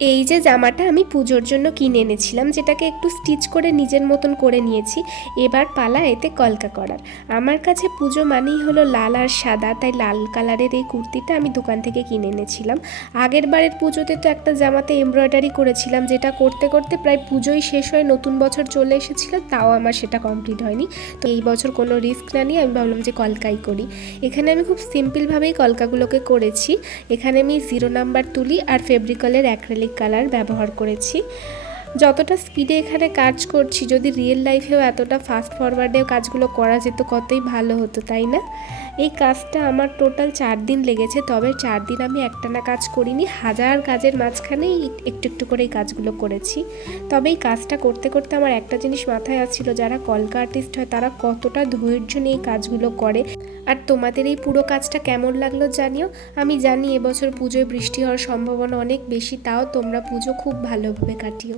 এই যে জামাটা আমি পুজোর জন্য কিনে এনেছিলাম, যেটাকে একটু স্টিচ করে নিজের মতন করে নিয়েছি। এবার পালা এতে কলকা করার। আমার কাছে পুজো মানেই হলো লাল আর সাদা, তাই লাল কালারের এই কুর্তিটা আমি দোকান থেকে কিনে এনেছিলাম। আগের বারের পুজোতে তো একটা জামাতে এমব্রয়ডারি করেছিলাম, যেটা করতে করতে প্রায় পুজোই শেষ হয়ে নতুন বছর চলে এসেছিল, তাও আমার সেটা কমপ্লিট হয়নি। তো এই বছর কোনো রিস্ক না নিয়ে আমি ভাবলাম যে কলকাই করি। এখানে আমি খুব সিম্পলভাবেই কলকাগুলোকে করেছি। এখানে আমি 0 নাম্বার তুলি আর ফেব্রিকলের অ্যাক্রিলিক কালার ব্যবহার করেছি। যতটা স্পিডে এখানে কাজ করছি, যদি রিয়েল লাইফেও এতটা ফাস্ট ফরওয়ার্ডেও কাজগুলো করা যেত কতই ভালো হতো, তাই না? এই কাজটা আমার টোটাল 4 দিন লেগেছে, তবে 4 দিন আমি একটানা কাজ করিনি, হাজার কাজের মাঝখানেই একটু একটু করে এই কাজগুলো করেছি। তবে এই কাজটা করতে করতে আমার একটা জিনিস মাথায় আসছিল, যারা কলকা আর্টিস্ট হয় তারা কতটা ধৈর্য নিয়ে এই কাজগুলো করে। আর তোমাদের এই পুরো কাজটা কেমন লাগলো জানিও। আমি জানি এবছর পুজোয় বৃষ্টি হওয়ার সম্ভাবনা অনেক বেশি, তাও তোমরা পুজো খুব ভালোভাবে কাটিও।